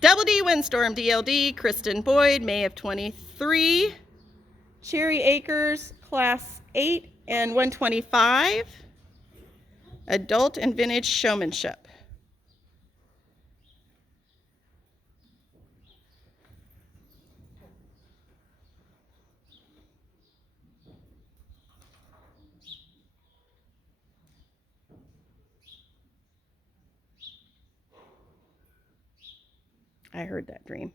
Double D Windstorm DLD, Kristen Boyd, May of 23. Cherry Acres, Class 8 and 125. Adult and Vintage Showmanship. I heard that dream.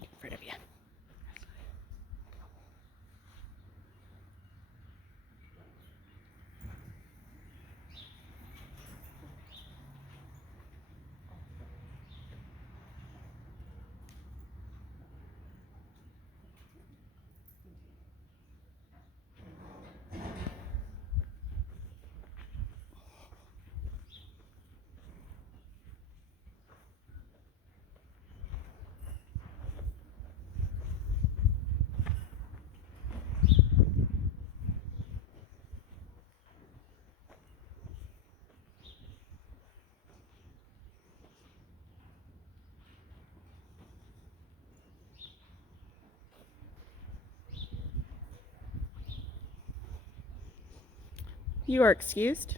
Get rid of you. You are excused.